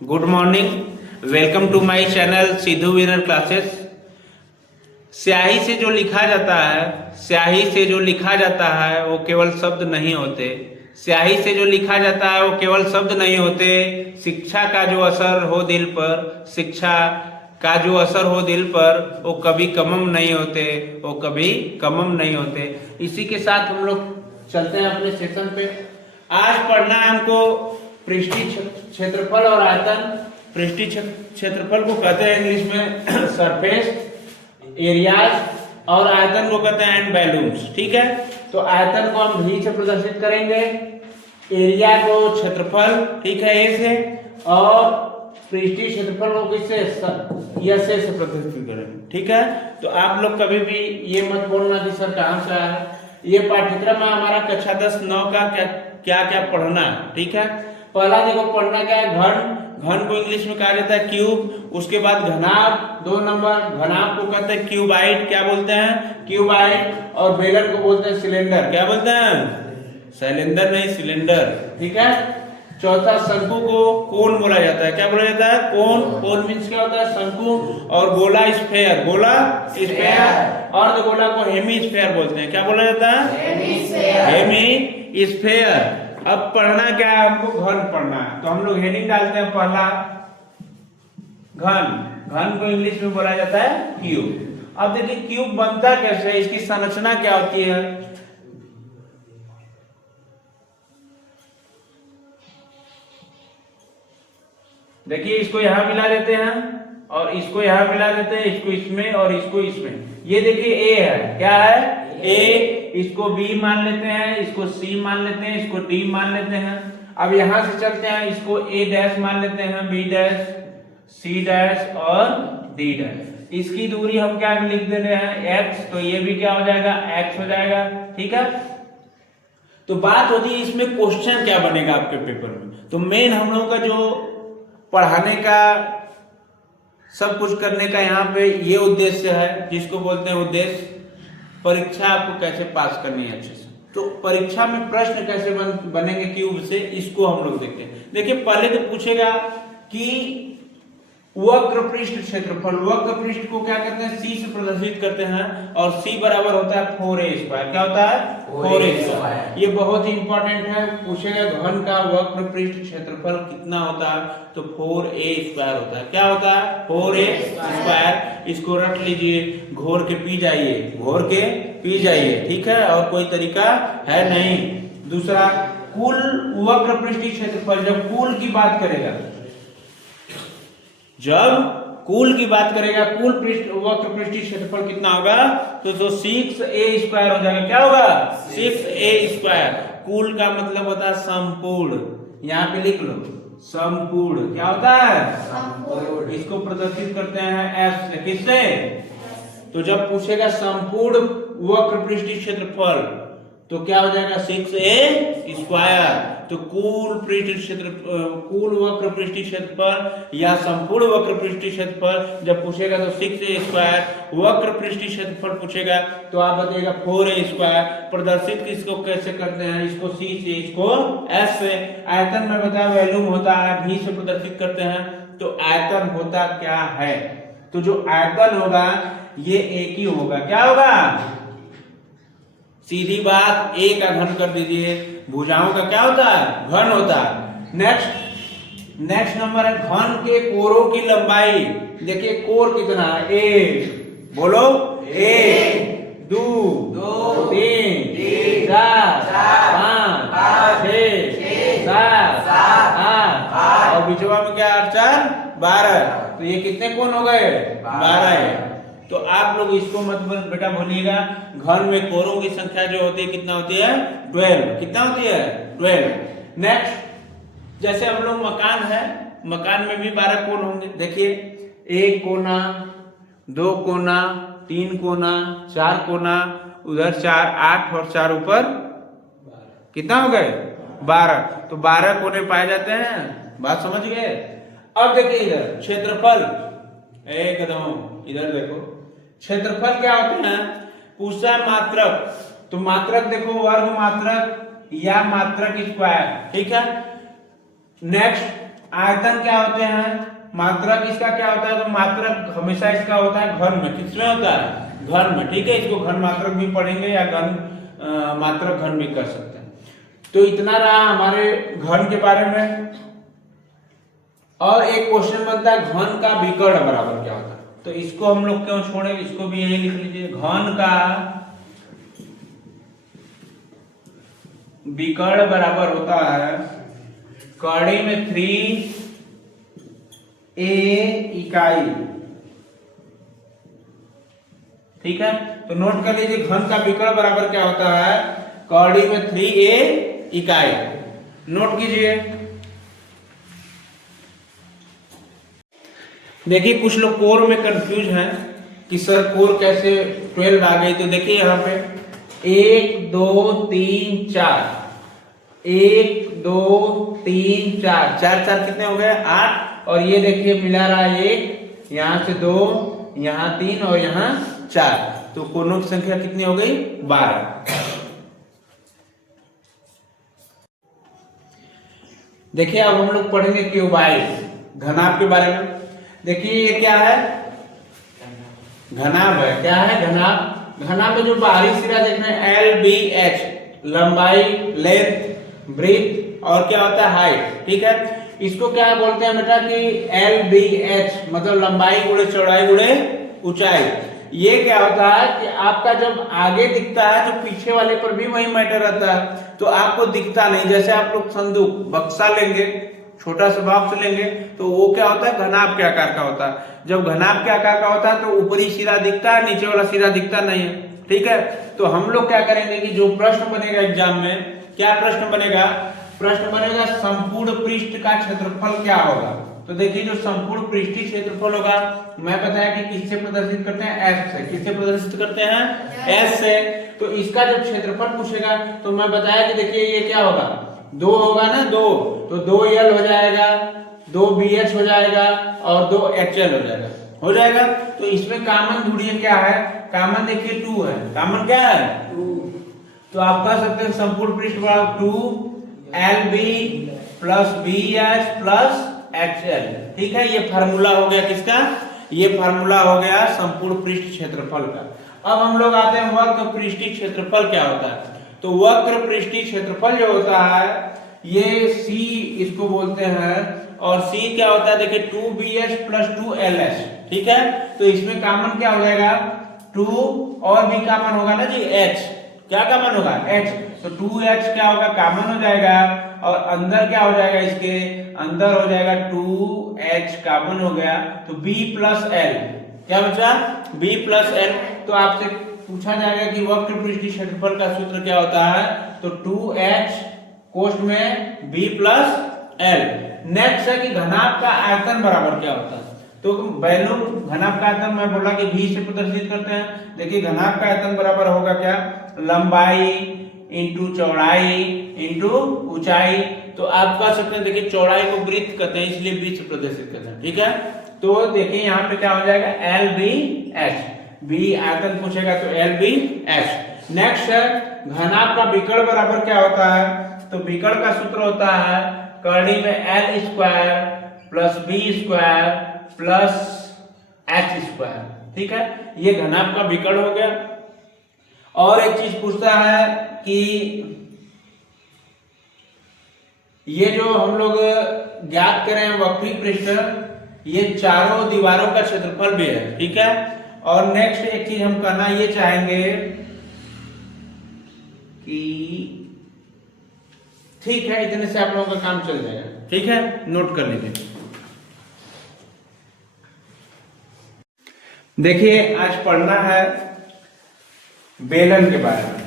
Good morning, welcome to my channel Siddhu winner classes. स्याही से जो लिखा जाता है, स्याही से जो लिखा जाता है वो केवल शब्द नहीं होते। स्याही से जो लिखा जाता है वो केवल शब्द नहीं होते। शिक्षा का जो असर हो दिल पर, शिक्षा का जो असर हो दिल पर, वो कभी कमम नहीं होते, वो कभी कमम नहीं होते। इसी के साथ हम लोग चलते हैं अपने सेक्शन पे। आज पढ़ना है हमको पृष्ठीय क्षेत्रफल और आयतन। पृष्ठीय क्षेत्रफल को कहते हैं इंग्लिश में सरफेस एरियाज, और आयतन को कहते हैं एंड वॉल्यूम्स। ठीक है, तो आयतन को हम भी से प्रदर्शित करेंगे, एरिया को क्षेत्रफल, ठीक है, ए से, और पृष्ठीय क्षेत्रफल को किससे, यस से प्रदर्शित करेंगे। ठीक है, तो आप लोग कभी भी ये मत बोलना कि सर कहाँ से आया है। ये पाठ्यक्रम है हमारा कक्षा 10-9 का क्या क्या पढ़ना है। ठीक है, पहला देखो पढ़ना क्या है, घन। घन को इंग्लिश में कहा जाता है क्यूब। उसके बाद घनाभ, 2 नंबर, घनाभ को कहते हैं क्यूबाइड। क्या बोलते हैं, क्यूबाइड। और बेलन को बोलते हैं सिलेंडर। क्या बोलते हैं, सिलेंडर नहीं, सिलेंडर। ठीक है, चौथा शंकु को कोन बोला जाता है। क्या बोला जाता है, कोन। कोन मीन्स क्या होता है, शंकु। और गोला स्फेयर, गोला स्फेयर। और गोला को हेमी स्फेयर बोलते हैं। क्या बोला जाता है, हेमी स्फेयर। अब पढ़ना क्या है, हमको घन पढ़ना है, तो हम लोग हेडिंग डालते हैं पहला, घन। घन को इंग्लिश में बोला जाता है क्यूब। अब देखिए क्यूब बनता कैसे है, इसकी संरचना क्या होती है। देखिए इसको यहां मिला देते हैं और इसको यहां मिला देते हैं, इसको इसमें और इसको इसमें। ये देखिए ए है, क्या है, ए। इसको बी मान लेते हैं, इसको सी मान लेते हैं, इसको डी मान लेते हैं। अब यहां से चलते हैं, इसको ए डैश मान लेते हैं, बी डैश, सी डैश और डी डैश। इसकी दूरी हम क्या लिख दे रहे हैं, एक्स, तो ये भी क्या हो जाएगा, एक्स हो जाएगा। ठीक है, तो बात होती है इसमें क्वेश्चन क्या बनेगा आपके पेपर में। तो मेन हम लोगों का जो पढ़ाने का, सब कुछ करने का यहाँ पे ये उद्देश्य है, जिसको बोलते हैं उद्देश्य। परीक्षा आपको कैसे पास करनी है अच्छे से, तो परीक्षा में प्रश्न कैसे बनेंगे क्यूब से, इसको हम लोग देखते हैं। देखिए पहले तो पूछेगा कि वक्र पृष्ठ क्षेत्रफल। वक्र पृष्ठ को क्या कहते हैं, सी से प्रदर्शित करते हैं, और सी बराबर होता है 4a²। क्या होता है, 4a²। ये बहुत ही इंपॉर्टेंट है, पूछेगा घन का वक्र पृष्ठ क्षेत्रफल कितना होता है, तो 4a² होता है। क्या होता है, 4a²। इसको रख लीजिए, घोर के पी जाइए, घोर के पी जाइए। ठीक है, और कोई तरीका है नहीं। दूसरा, कुल वक्र पृष्ठ क्षेत्रफल। जब कुल की बात करेगा, जब कुल की बात करेगा, कुल पृष्ठ वक्र पृष्ठीय क्षेत्रफल कितना होगा, तो 6a² हो जाएगा। क्या होगा, 6a²। कुल का मतलब होता है संपूर्ण, यहाँ पे लिख लो, संपूर्ण। क्या होता है, संपूर्ण। इसको प्रदर्शित करते हैं एस से, किससे, तो जब पूछेगा संपूर्ण वक्र पृष्ठीय क्षेत्रफल, तो क्या हो जाएगा, 6a²। तो कुल पृष्ठ क्षेत्र, कुल वक्र पृष्ठीय क्षेत्रफल या संपूर्ण वक्र पृष्ठीय क्षेत्रफल जब पूछेगा तो 6a²। वक्र पृष्ठीय क्षेत्रफल पूछेगा तो आप बताइएगा 4a²। प्रदर्शित किसको कैसे करते हैं, इसको सी से, इसको एस से। आयतन में बताया वॉल्यूम होता है, भी से प्रदर्शित करते हैं। तो आयतन होता क्या है, तो जो आयतन होगा ये एक ही होगा। क्या होगा, सीधी बात, ए का घन कर दीजिए। भुजाओं का क्या होता है, घन होता है। नेक्स्ट नंबर है घन के कोरों की लंबाई। देखिए कोर कितना है, एक, बोलो, 1 2 3 4 5 6 7 8, और बीचवा में क्या 8 4 12। तो ये कितने कोण हो गए, 12 है। तो आप लोग इसको मत बेटा भूलिएगा, घन में कोरों की संख्या जो होती है कितना होती है, 12। कितना होती है, 12। नेक्स्ट, जैसे हम लोग मकान है, मकान में भी 12 कोण होंगे। देखिए 1 कोना, 2 कोना, 3 कोना, 4 कोना, उधर 4, 8 और 4 ऊपर कितना हो गए, 12। तो 12 कोने पाए जाते हैं, बात समझ गए। अब देखिए इधर क्षेत्रफल, एकदम इधर देखो, क्षेत्रफल क्या होते हैं, पूछा मात्रक। तो मात्रक देखो, वर्ग मात्रक या मात्रक स्क्वायर। ठीक है, नेक्स्ट आयतन क्या होते हैं, मात्रक इसका क्या होता है, तो मात्रक हमेशा इसका होता है घन में, किसमें होता है, घन में, ठीक है। इसको घन मात्रक भी पढ़ेंगे या घन मात्रक घन भी कर सकते हैं। तो इतना रहा हमारे घन के बारे में। और एक क्वेश्चन बनता है घन का विकर्ण बराबर क्या होता है, तो इसको हम लोग क्यों छोड़े, इसको भी यही लिख लीजिए। घन का विकर्ण बराबर होता है कड़ी में 3a इकाई, ठीक है। तो नोट कर लीजिए घन का विकर्ण बराबर क्या होता है, कड़ी में 3a इकाई, नोट कीजिए। देखिए कुछ लोग कोर में कंफ्यूज हैं कि सर कोर कैसे 12 आ गई, तो देखिए यहाँ पे 1 2 3 4, 1 2 3 4, 4 4 कितने हो गए 8, और ये देखिए मिला रहा है 1, यहाँ से 2, यहाँ 3 और यहाँ 4, तो कोनों की संख्या कितनी हो गई 12। देखिए अब हम लोग पढ़ेंगे क्यूबाइड घनाभ के बारे में। देखिए ये क्या है, घनाभ है, क्या है घनाभ। घनाभ में जो बाहरी सिरा देख रहे हैं LBH, लंबाई, लेंथ, ब्रीथ और क्या होता है हाइट, ठीक है। इसको क्या बोलते हैं बेटा कि LBH मतलब लंबाई गुणे चौड़ाई गुणे ऊंचाई। ये क्या होता है कि आपका जब आगे दिखता है तो पीछे वाले पर भी वही मैटर रहता है, तो आपको दिखता नहीं। जैसे आप लोग संदूक बक्सा लेंगे, छोटा सा बॉक्स लेंगे, तो वो क्या होता है घनाभ के आकार का होता है। जब घनाभ के आकार का होता है तो ऊपरी सिरा दिखता है, नीचे वाला सिरा दिखता नहीं है, ठीक है। तो हम लोग क्या करेंगे कि जो प्रश्न बनेगा एग्जाम में, क्या प्रश्न बनेगा, प्रश्न बनेगा संपूर्ण पृष्ठ का क्षेत्रफल क्या होगा। तो देखिए जो संपूर्ण पृष्ठीय क्षेत्रफल होगा, मैं बताया कि किससे प्रदर्शित करते हैं, एस से। किससे प्रदर्शित करते हैं, एस से। तो इसका जब क्षेत्रफल पूछेगा तो मैं बताया कि देखिए ये क्या होगा, 2 होगा ना, 2, तो 2L हो जाएगा, 2BH हो जाएगा और 2HL हो जाएगा। तो इसमें कॉमन दूरी क्या है, कॉमन देखिए 2 है, कॉमन क्या है 2। तो आप कह सकते हैं संपूर्ण पृष्ठ बराबर 2LB plus BH plus HL, ठीक है। ये फार्मूला हो गया किसका, ये फार्मूला हो गया संपूर्ण पृष्ठ क्षेत्रफल का। अब हम लोग आते हैं वक्र पृष्ठीय क्षेत्रफल क्या होता है। तो वक्र पृष्ठीय क्षेत्रफल जो होता है ये C इसको बोलते हैं, और C क्या होता है देखिए 2BH प्लस 2LH, ठीक है। तो इसमें कॉमन क्या हो जाएगा 2, और भी कॉमन होगा ना जी H, क्या कॉमन होगा H, तो 2H क्या होगा कॉमन हो जाएगा, और अंदर क्या हो जाएगा, इसके अंदर हो जाएगा 2H कॉमन हो गया, तो B प्लस L क्या बचा, B प्लस L। तो आपसे पूछा जाएगा कि वक्र पृष्ठीय क्षेत्रफल का सूत्र क्या होता है, तो 2H कोष्ठ में B प्लस L। नेक्स्ट है कि घनाभ का आयतन बराबर क्या होता है। तो बैलून घनाभ का आयतन मैं बोला कि V से प्रदर्शित करते हैं। देखिए घनाभ का आयतन बराबर होगा क्या, लंबाई इंटू चौड़ाई इंटू ऊंचाई। तो आप कह सकते हैं देखिए चौड़ाई को वृत्त कहते हैं, इसलिए V से प्रदर्शित करते हैं, ठीक है। तो देखिए यहाँ पे क्या हो जाएगा LBH, B आयतन पूछेगा तो LBH। नेक्स्ट है घनाभ का विकर्ण बराबर क्या होता है, तो विकर्ण का सूत्र होता है कड़ी में L square plus B square plus H square, ठीक है। ये घनाभ का विकर्ण हो गया। और एक चीज पूछता है कि ये जो हम लोग ज्ञात करें वक्री पृष्ठ, ये चारों दीवारों का क्षेत्रफल भी है, ठीक है। और नेक्स्ट एक चीज हम करना ये चाहेंगे कि ठीक है इतने से आप लोगों का काम चल जाएगा, ठीक है, नोट कर लीजिए। देखिए आज पढ़ना है बेलन के बारे में।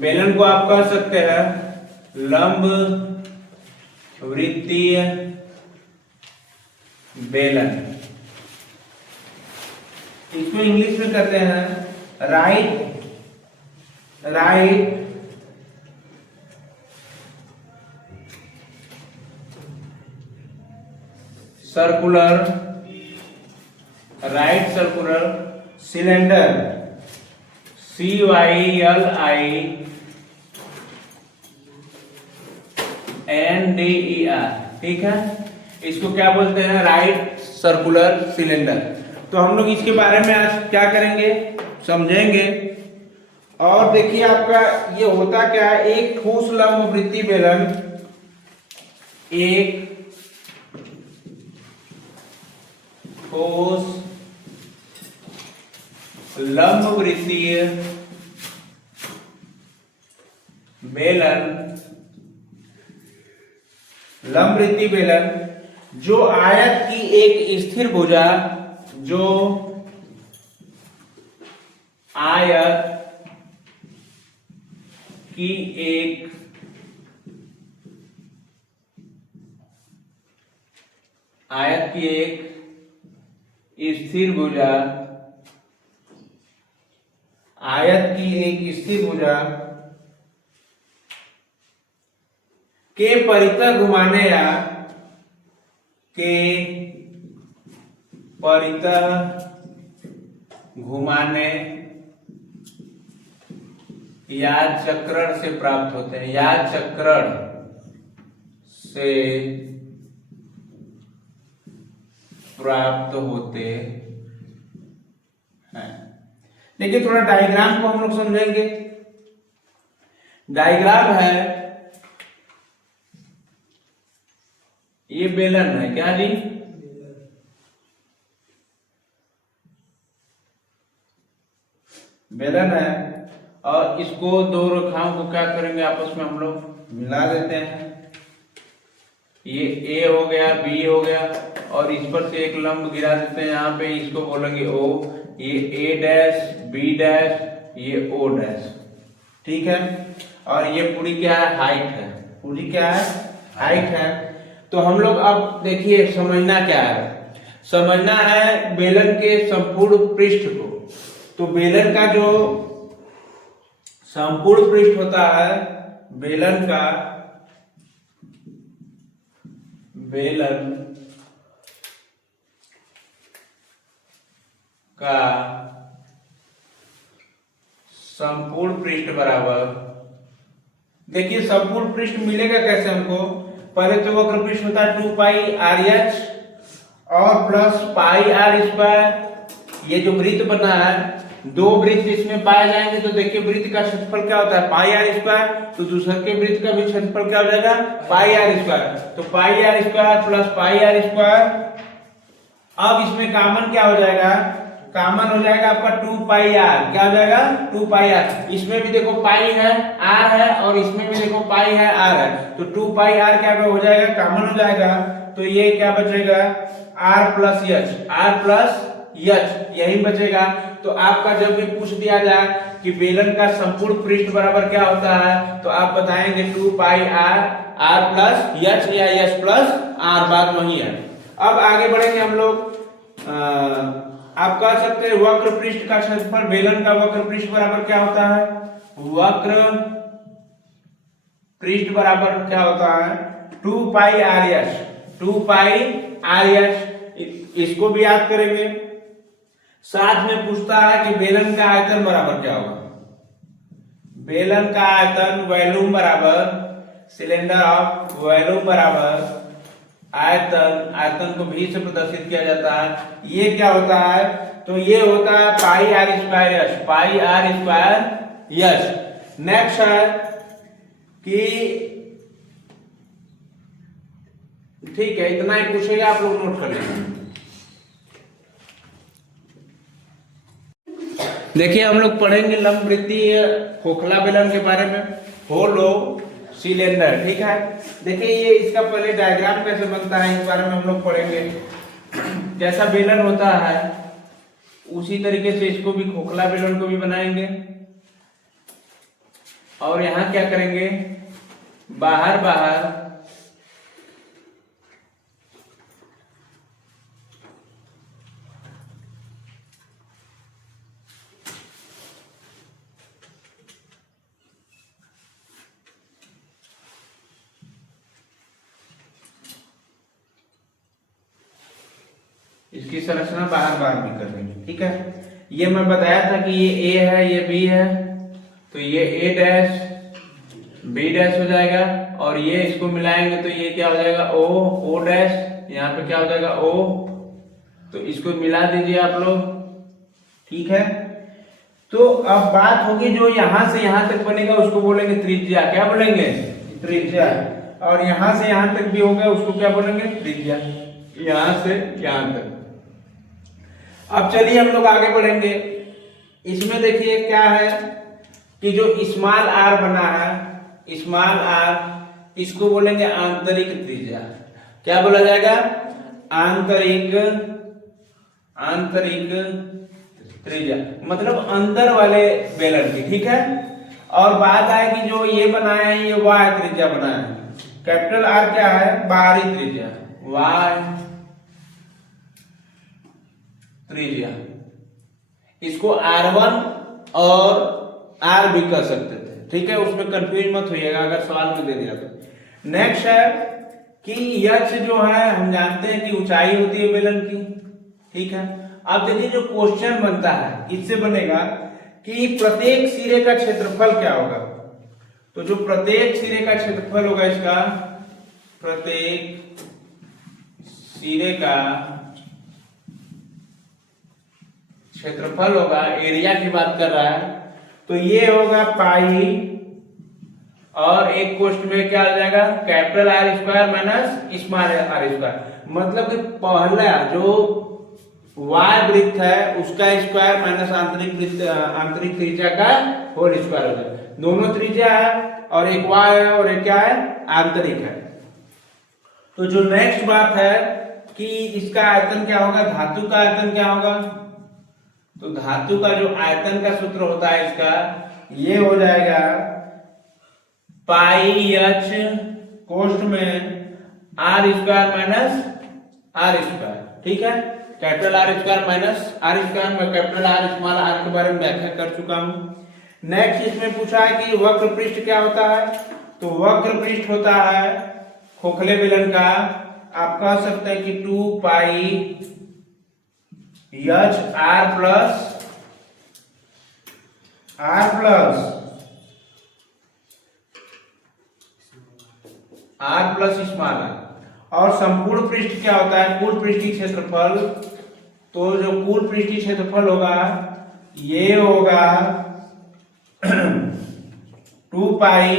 बेलन को आप कह सकते हैं लंब वृत्तीय बेलन, इसको इंग्लिश में कहते हैं राइट सर्कुलर सिलेंडर CYLINDER, ठीक है, इसको क्या बोलते हैं, राइट सर्कुलर सिलेंडर। तो हम लोग इसके बारे में आज क्या करेंगे, समझेंगे। और देखिए आपका ये होता क्या है, एक ठोस लंबवृत्तीय बेलन, एक ठोस लंबवृत्तीय बेलन, लंबवृत्तीय बेलन जो आयत की एक स्थिर भुजा, जो आयत की एक स्थिर भुजा, आयत की एक स्थिर भुजा के परितः घुमाने या के परितः घुमाने या चक्रण से प्राप्त होते हैं, या चक्रण से प्राप्त होते हैं। देखिए थोड़ा डायग्राम को हम लोग समझेंगे। डायग्राम है, ये बेलन है, क्या जी, बेलन है, और इसको दो रेखाओं को क्या करेंगे, आपस में हम लोग मिला देते हैं। ये ए हो गया, बी हो गया, और इस पर से एक लंब गिरा देते हैं, यहाँ पे इसको बोलेंगे ओ। ये ए डैश, बी डैश, ये ओ डैश, ठीक है। और ये पूरी क्या है, हाइट है, पूरी क्या है, हाइट है। तो हम लोग अब देखिए समझना क्या है, समझना है बेलन के संपूर्ण पृष्ठ को। तो बेलन का जो संपूर्ण पृष्ठ होता है, बेलन का संपूर्ण पृष्ठ बराबर, देखिए संपूर्ण पृष्ठ मिलेगा कैसे हमको, पहले तो वक्र पृष्ठ होता है 2 पाई आर एच और प्लस पाई आर स्क्वायर। ये जो वृत्त बना है, दो वृत्त इसमें पाए जाएंगे, तो देखिए वृत्त का क्षेत्रफल क्या होता है, पाई आर स्क्वायर। तो दूसरे के वृत्त का भी क्षेत्रफल क्या हो जाएगा, पाई आर स्क्वायर। तो pi r square plus pi r square. अब इसमें कॉमन क्या हो जाएगा, कॉमन हो जाएगा आपका 2 पाई आर, क्या हो जाएगा 2 पाई आर। इसमें भी देखो पाई है, आर है, और इसमें भी देखो पाई है, आर है। तो 2 पाई आर क्या हो जाएगा, कॉमन हो जाएगा। तो ये क्या बचेगा, R plus H, are plus H, यही बचेगा। तो आपका जब भी पूछ दिया जाए कि बेलन का संपूर्ण पृष्ठ बराबर क्या होता है, तो आप बताएंगे 2 पाई आर, आर प्लस एच या एच प्लस आर, बात वही है। अब आगे बढ़ेंगे हम लोग। आप कह सकते हैं वक्र पृष्ठ का क्षेत्रफल, बेलन का वक्र पृष्ठ बराबर क्या होता है, वक्र पृष्ठ बराबर क्या होता है, 2 पाई आर एच, 2 पाई आर एच। इसको भी याद करेंगे। साथ में पूछता है कि बेलन का आयतन बराबर क्या होगा, बेलन का आयतन वॉल्यूम बराबर, सिलेंडर ऑफ वॉल्यूम बराबर आयतन, आयतन को भी से प्रदर्शित किया जाता है। ये क्या होता है, तो ये होता है pi r square h, pi r square h. Next है कि ठीक है, इतना ही पूछेगा, आप लोग नोट कर लेंगे। देखिए हम लोग पढ़ेंगे लंबवृत्तीय खोखला बेलन के बारे में, होलो सिलेंडर, ठीक है। देखिए ये इसका पहले डायग्राम कैसे बनता है, इस बारे में हम लोग पढ़ेंगे। जैसा बेलन होता है उसी तरीके से इसको भी, खोखला बेलन को भी बनाएंगे। और यहाँ क्या करेंगे, बाहर बाहर इसकी संरचना बाहर बाहर भी कर देंगे, ठीक है। ये मैं बताया था कि ये ए है, ये बी है, तो ये ए डैश, बी डैश हो जाएगा, और ये इसको मिलाएंगे तो ये क्या हो जाएगा ओ, ओ डैश, यहाँ पे क्या हो जाएगा ओ, तो इसको मिला दीजिए आप लोग, ठीक है। तो अब बात होगी जो यहां से यहां तक बनेगा उसको बोलेंगे त्रिज्या, क्या बोलेंगे त्रिज्या, और यहां से यहां तक भी होगा उसको क्या बोलेंगे त्रिज्या, यहां से यहां तक। अब चलिए हम लोग आगे बढ़ेंगे। इसमें देखिए क्या है कि जो स्मॉल आर बना है, स्मॉल आर, इसको बोलेंगे आंतरिक त्रिज्या। क्या बोला जाएगा आंतरिक, आंतरिक त्रिज्या, मतलब अंदर वाले बेलन की, ठीक है। और बात आए कि जो ये बनाया है ये वाय त्रिज्या बनाया है, कैपिटल आर क्या है बाहरी त्रिज्या, वाय त्रिज्या, इसको R1 और R भी कर सकते थे, ठीक है, उसमें कंफ्यूज मत होइएगा अगर सवाल में दे दिया तो। नेक्स्ट है कि यक्ष जो है हम जानते हैं कि ऊंचाई होती है बेलन की, ठीक है। अब देखिए जो क्वेश्चन बनता है इससे बनेगा कि प्रत्येक सिरे का क्षेत्रफल क्या होगा, तो जो प्रत्येक सिरे का क्षेत्रफल होगा इसका, प्रत्येक सिरे का क्षेत्रफल होगा, एरिया की बात कर रहा है, तो ये होगा पाई, और एक क्वेश्चन में क्या आ जाएगा capital R square minus small R square, मतलब कि पहला जो वाय वृत्त है उसका स्क्वायर माइनस आंतरिक वृत्त, आंतरिक त्रिज्या का होल स्क्वायर हो जाएगा। दोनों त्रिज्या है और एक वाय है और एक क्या है आंतरिक है। तो जो नेक्स्ट बात है कि इसका आयतन क्या होगा, धातु का आयतन क्या होगा, तो धातु का जो आयतन का सूत्र होता है इसका ये हो जाएगा पाई एच कोष्ठ में R square minus R square, ठीक है, capital R square minus R square, मैं कैपिटल आर स्मॉल आर के बारे में व्याख्या कर चुका हूं। नेक्स्ट इसमें पूछा है कि वक्र पृष्ठ क्या होता है, तो वक्र पृष्ठ होता है खोखले बेलन का, आप कह सकते हैं कि 2 pi h are plus small r. और संपूर्ण पृष्ठ क्या होता है, कुल पृष्ठीय क्षेत्रफल, तो जो कुल पृष्ठीय क्षेत्रफल होगा ये होगा 2 पाई,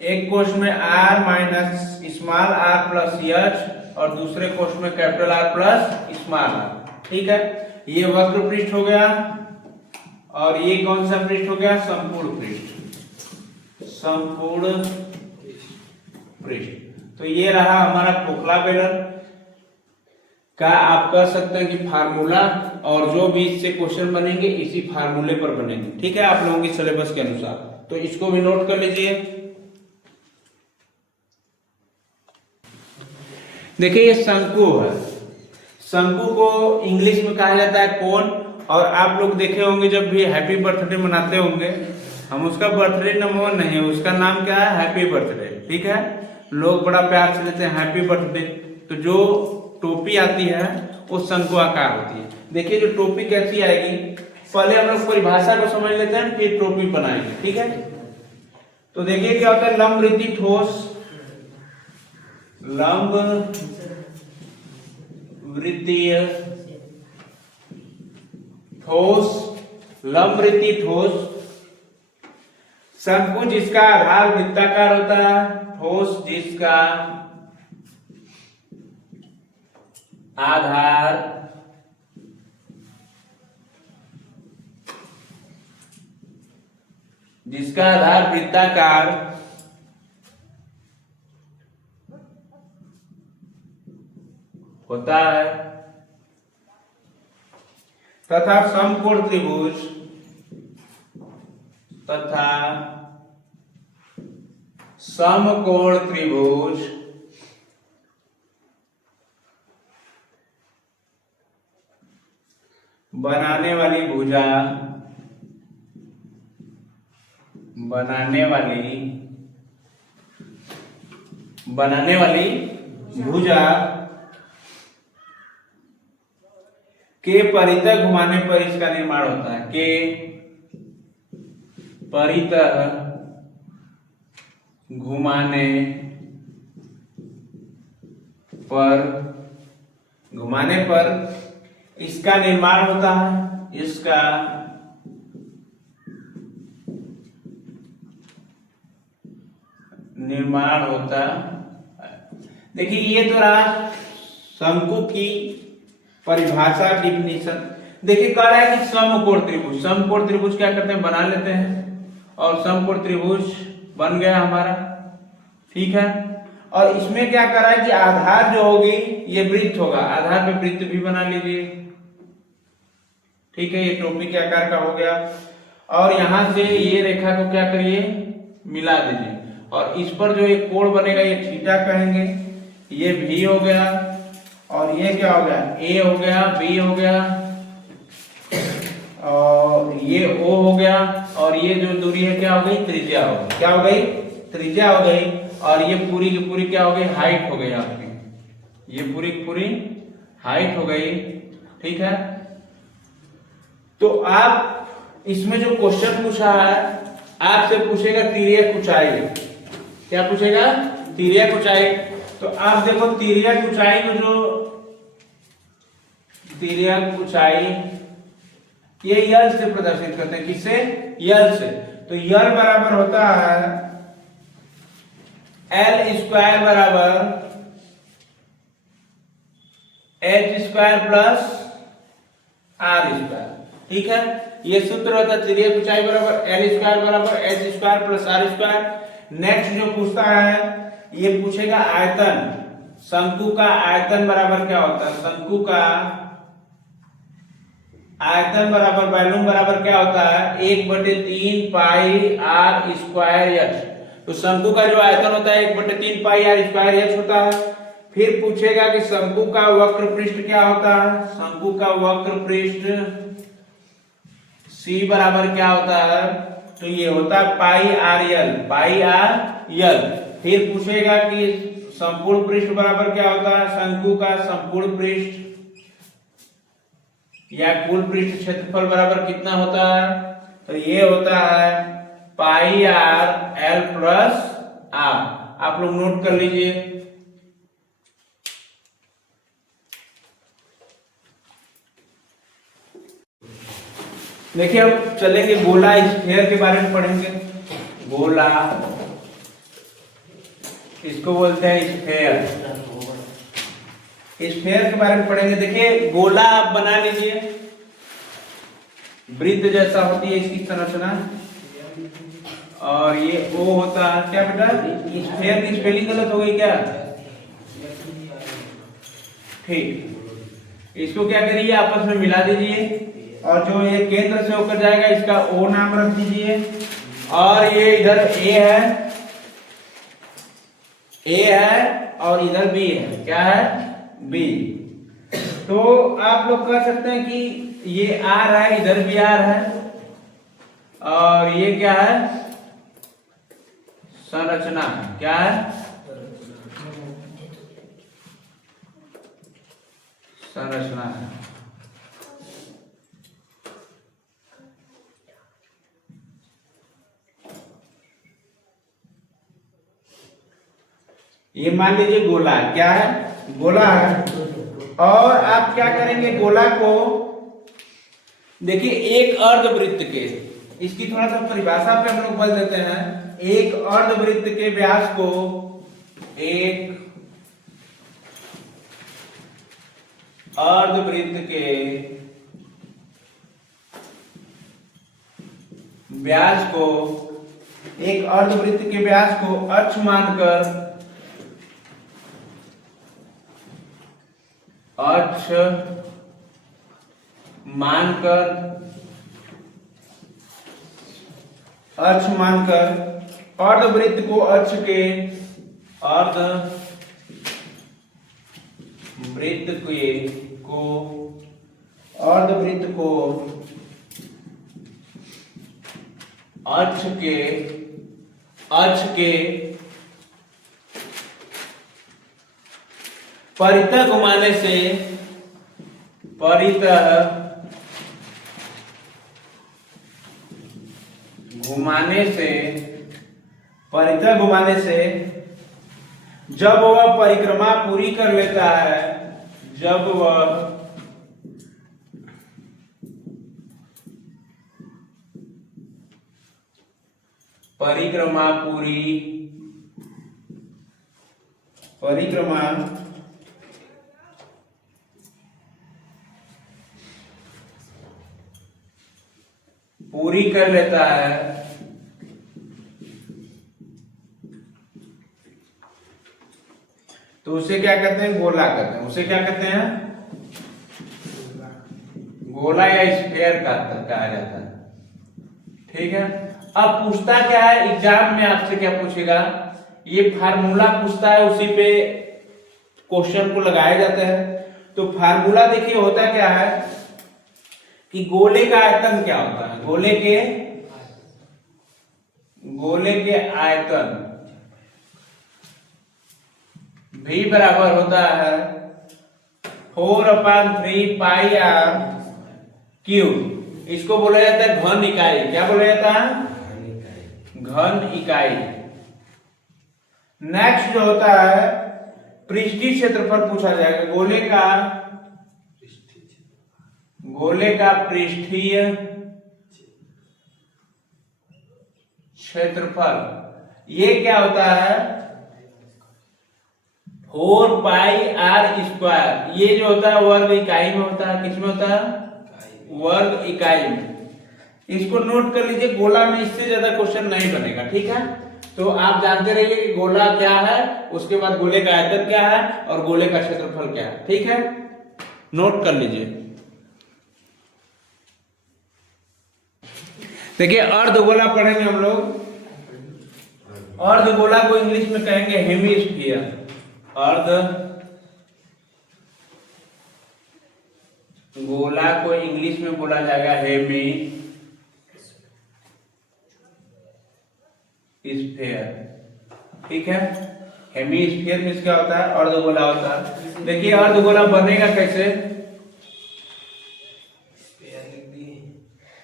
एक कोश में r minus small R plus H और दूसरे कोश में capital R plus small R, ठीक है। ये वक्र पृष्ठ हो गया, और ये कौन सा पृष्ठ हो गया संपूर्ण पृष्ठ, संपूर्ण पृष्ठ। तो ये रहा हमारा खोखला बेलन का, आप कह सकते हैं कि फार्मूला, और जो भी इससे क्वेश्चन बनेंगे इसी फार्मूले पर बनेंगे, ठीक है, आप लोगों की सिलेबस के अनुसार। तो इसको भी नोट कर लीजिए। देखिए ये शंकु है, शंकु को इंग्लिश में कहा जाता है कोन, और आप लोग देखे होंगे जब भी हैप्पी बर्थडे मनाते होंगे, हम उसका बर्थडे नंबर नहीं है, उसका नाम क्या है हैप्पी बर्थडे, ठीक है, लोग बड़ा प्यार से लेते हैं हैप्पी बर्थडे। तो जो टोपी आती है वो शंकु आकार होती है। देखिए जो टोपी कैसी आएगी, पहले हम लोग परिभाषा को समझ लेते हैं फिर टोपी बनाएंगे, ठीक है। तो देखिए क्या होता है लंब वृत्तीय ठोस, लंब वृत्तीय ठोस, लंब वृत्तीय ठोस, शंकु जिसका आधार वृत्ताकार होता है, ठोस जिसका आधार वृत्ताकार होता है तथा समकोण त्रिभुज बनाने वाली भुजा के परितः घुमाने पर इसका निर्माण होता है, के परितः घुमाने पर इसका निर्माण होता है, इसका निर्माण होता। देखिए ये तो रहा शंकु की परिभाषा, डिफिनीशन। देखिए कह रहा है कि समकोण त्रिभुज, समकोण त्रिभुज क्या करते हैं, बना लेते हैं, और समकोण त्रिभुज बन गया हमारा, ठीक है। और इसमें क्या कर रहा है कि आधार जो होगी ये वृत्त होगा, आधार पे वृत्त भी बना लीजिए, ठीक है। ये टोपी के आकार का हो गया, और यहां से ये रेखा को क्या करिए, मिला दीजिए, और इस पर जो एक कोण बनेगा ये थीटा कहेंगे, ये भी हो गया, और ये क्या हो गया, ए हो गया, बी हो गया, और ये ओ हो गया, और ये जो दूरी है क्या हो गई, त्रिज्या हो गई, क्या हो गई, त्रिज्या हो गई, और ये पूरी की पूरी क्या हो गई, हाइट हो गई आपकी, ये पूरी की पूरी हाइट हो गई, ठीक है। तो आप इसमें जो क्वेश्चन पूछा है, आपसे पूछेगा तिर्यक ऊंचाई, क्या पूछेगा, तिर्यक ऊंचाई। तो आप देखो तिर्यक ऊंचाई को, जो तिर्यक ऊंचाई ये यल से प्रदर्शित करते हैं, किससे, यल से। तो यल बराबर होता है एल स्क्वायर बराबर H square plus R square, ठीक है। ये सूत्र होता है तिर्यक ऊंचाई बराबर एल स्क्वायर बराबर H square plus R square. Next जो पूछता है, ये पूछेगा आयतन, शंकु का आयतन बराबर क्या होता है, शंकु का आयतन बराबर वॉल्यूम बराबर क्या होता है, 1/3 पाई आर स्क्वायर एच। तो शंकु का जो आयतन होता है 1/3 पाई आर स्क्वायर एच होता है। फिर पूछेगा कि शंकु का वक्र पृष्ठ क्या होता है, शंकु का वक्र पृष्ठ C बराबर क्या होता है, तो ये होता है pi are L, pi are यल। फिर पूछेगा कि संपूर्ण पृष्ठ बराबर क्या होता है, शंकु का संपूर्ण पृष्ठ या कुल पृष्ठ क्षेत्रफल बराबर कितना होता है, तो ये होता है pi R L plus are. आप लोग नोट कर लीजिए। देखिए अब चलेंगे गोला स्फीयर के बारे में पढ़ेंगे। गोला, इसको बोलते हैं स्फीयर, स्फीयर के बारे में पढ़ेंगे। देखिए गोला आप बना लीजिए, वृत्त जैसा होती है इसकी संरचना, और ये ओ होता है क्या बेटा, स्फीयर की स्पेलिंग गलत हो गई क्या, ठीक। इसको क्या करिए, आपस में मिला दीजिए, और जो ये केंद्र से होकर जाएगा इसका ओ नाम रख दीजिए, और ये इधर ए है और इधर बी है, क्या है, बी। तो आप लोग कह सकते हैं कि ये आर है, इधर भी आर है, और ये क्या है, संरचना है, क्या है, संरचना है। ये मान लीजिए गोला, क्या है, गोला है। और आप क्या करेंगे, गोला को देखिए एक अर्धवृत्त के, इसकी थोड़ा सा परिभाषा पे हम लोग बदल देते हैं। एक अर्धवृत्त के व्यास को, एक अर्धवृत्त के व्यास को, एक अर्धवृत्त के व्यास को अक्ष मानकर, अक्ष मानकर, अक्ष मानकर अर्धवृत्त को, अक्ष के अर्धवृत्त को, अर्धवृत्त को अक्ष के परितः घुमाने से, परितः घुमाने से, परितः घुमाने से, जब वह परिक्रमा पूरी कर लेता है, जब वह परिक्रमा पूरी कर लेता है, तो उसे क्या कहते हैं? गोला कहते हैं। उसे क्या कहते हैं? गोला या स्फीयर कहा जाता है। ठीक है। अब पूछता क्या है एग्जाम में, आपसे क्या पूछेगा? ये फार्मूला पूछता है, उसी पे क्वेश्चन को लगाया जाता है। तो फार्मूला देखिए होता क्या है कि गोले का आयतन क्या होता है? गोले के आयतन V बराबर होता है 4/3 पाई r क्यूब। इसको बोला जाता है घन इकाई। क्या बोला जाता है? घन इकाई। नेक्स्ट जो होता है पृष्ठीय क्षेत्रफल पूछा जाएगा। गोले का पृष्ठीय क्षेत्रफल, ये क्या होता है? 4 पाई r स्क्वायर। ये जो होता है वर्ग इकाई में होता है। किसमें होता है? वर्ग इकाई में। इसको नोट कर लीजिए। गोला में इससे ज्यादा क्वेश्चन नहीं बनेगा। ठीक है। तो आप जानते रहिए कि गोला क्या है, उसके बाद गोले का आयतन क्या है और गोले का क्षेत्रफल क्या है। ठीक है, नोट कर लीजिए। देखिए अर्धगोला पढ़ेंगे हम लोग। अर्धगोला को इंग्लिश में कहेंगे हेमिस्फीयर। अर्धगोला को इंग्लिश में बोला जाएगा हेमिस्फीयर। ठीक है। हेमिस्फीयर में क्या होता है? अर्धगोला होता है। देखिए अर्धगोला बनेगा कैसे?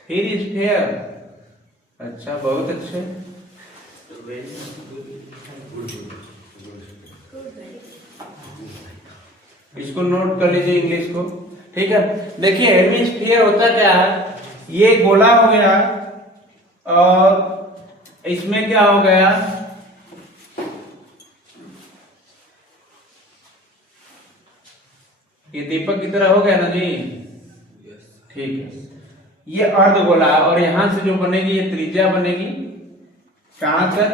फिर स्फीयर। अच्छा, बहुत अच्छे। इसको नोट कर लीजिए इंग्लिश को। ठीक है। देखिए हेमिस्फीयर होता क्या है? ये गोला हो गया और इसमें क्या हो गया? ये दीपक की तरह हो गया ना जी। ठीक है। ये अर्धगोला और यहां से जो बनेगी ये त्रिज्या बनेगी। कहां तक?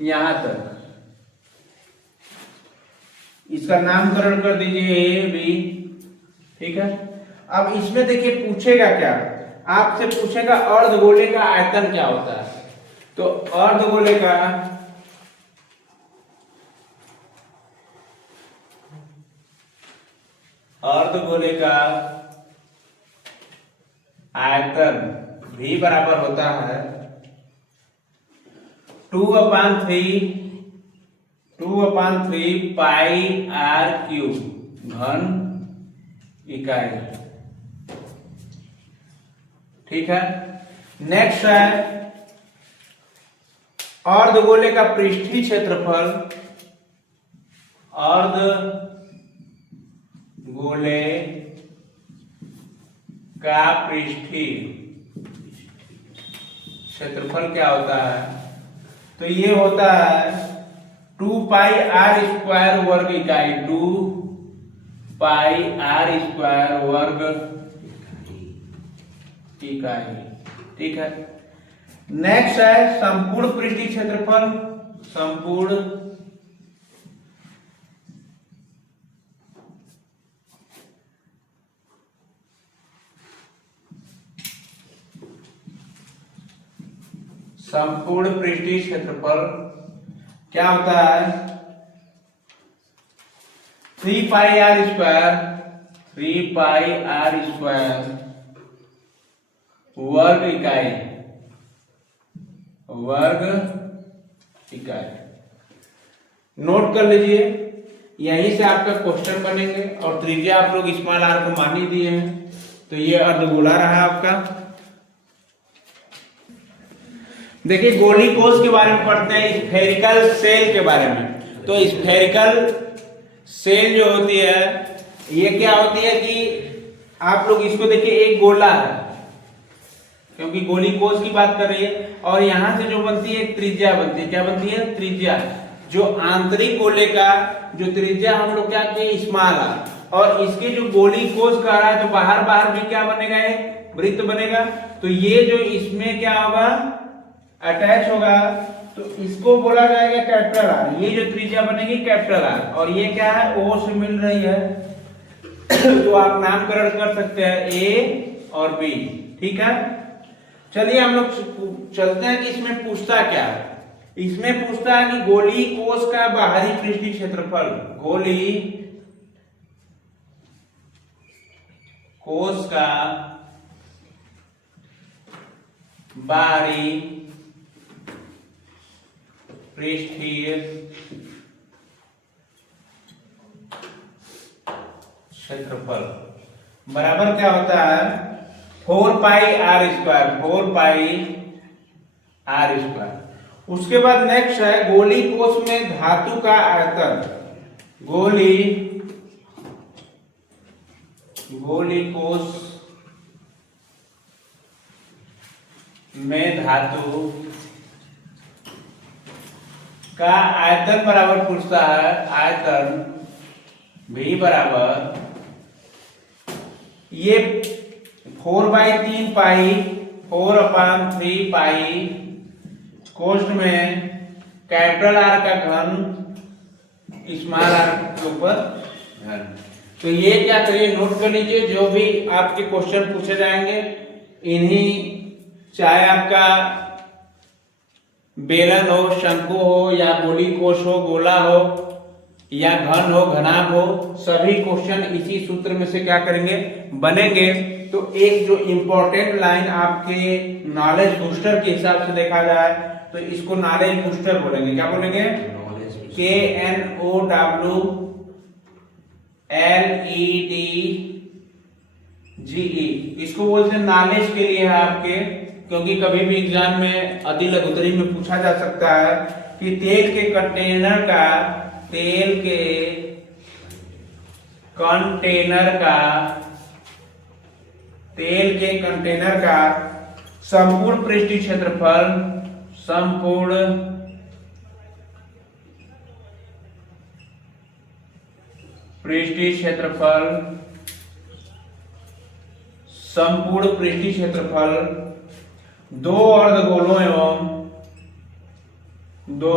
यहां तक। इसका नामकरण कर दीजिए ए बी। ठीक है। अब इसमें देखिए पूछेगा क्या? आपसे पूछेगा अर्धगोले का आयतन क्या होता है। तो अर्धगोले का आयतन V बराबर होता है 2/3 पाई r क्यूब घन इकाई। ठीक है। नेक्स्ट है अर्धगोले का पृष्ठीय क्षेत्रफल। अर्धगोले का पृष्ठीय क्षेत्रफल क्या होता है? तो ये होता है 2 पाई r स्क्वायर वर्ग इकाई। 2 पाई r स्क्वायर वर्ग इकाई। ठीक है। नेक्स्ट है संपूर्ण पृष्ठीय क्षेत्रफल। संपूर्ण पृष्ठीय क्षेत्रफल क्या होता है? 3 पाई r स्क्वायर वर्ग इकाई। नोट कर लीजिए, यहीं से आपका क्वेश्चन बनेंगे। और त्रिज्या आप लोग स्मॉल r को मान ही दिए हैं, तो ये अर्धगोला रहा आपका। देखिए गोली कोष के बारे में पढ़ते हैं, स्फेरिकल सेल के बारे में। तो स्फेरिकल सेल जो होती है ये क्या होती है कि आप लोग इसको देखिए, एक गोला है क्योंकि गोली कोष की बात कर रही है, और यहां से जो बनती है त्रिज्या बनती है। क्या बनती है? त्रिज्या। जो आंतरिक गोले का जो त्रिज्या हम लोग क्या किए, स्मॉल है, और इसके जो गोली कोष कह रहा है तो बाहर बाहर भी क्या बनेगा, एक वृत्त बनेगा। तो ये जो इसमें क्या होगा, अटैच होगा, तो इसको बोला जाएगा कैपिटल आर। ये जो त्रिज्या बनेगी कैपिटल आर, और ये क्या है, ओ से मिल रही है तो आप नामकरण कर सकते हैं ए और बी। ठीक है, चलिए हम लोग चलते हैं कि इसमें पूछता क्या है। इसमें पूछता है कि गोली कोष का बाहरी पृष्ठीय क्षेत्रफल, गोली कोष का बाहरी पृष्ठीय क्षेत्रफल बराबर क्या होता है, 4 pi r square, 4 pi r square. उसके बाद नेक्स्ट है गोली कोष में धातु का आयतन, गोली कोष में धातु का आयतन बराबर पूछता है, आयतन भी बराबर ये 4/3 पाई 4/3 पाई कोष्ठ में कैपिटल आर का घन स्मॉल आर के ऊपर घन। तो ये क्या करिए, नोट कर लीजिए, जो भी आपके क्वेश्चन पूछे जाएंगे इन्हीं, चाहे आपका बेलन हो, शंकु हो, या गोली कोष हो, गोला हो, या घन हो, घनाभ हो, सभी क्वेश्चन इसी सूत्र में से क्या करेंगे, बनेंगे। तो एक जो इंपॉर्टेंट लाइन आपके नॉलेज बूस्टर के हिसाब से देखा जाए तो इसको नॉलेज बूस्टर बोलेंगे। क्या बोलेंगे? KNOWLEDGE, इसको बोलते हैं नॉलेज के लिए है आपके, क्योंकि कभी भी एग्जाम में अति लघुतरी में पूछा जा सकता है कि तेल के कंटेनर का संपूर्ण पृष्ठीय क्षेत्रफल, संपूर्ण पृष्ठीय क्षेत्रफल दो अर्धगोलों एवं दो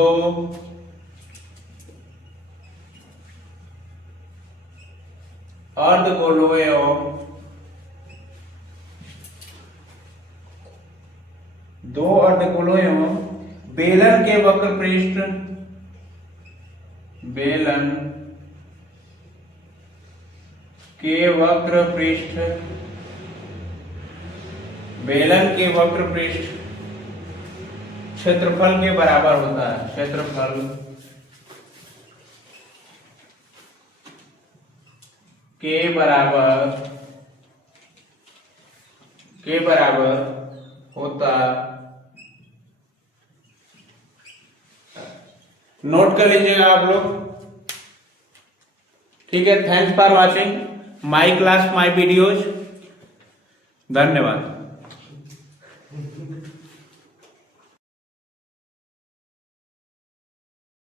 अर्धगोलों एवं बेलन के वक्र पृष्ठ, बेलन के वक्र पृष्ठ क्षेत्रफल के बराबर होता है, क्षेत्रफल के बराबर होता। नोट कर लीजिएगा आप लोग। ठीक है, thanks for watching my class my videos. धन्यवाद।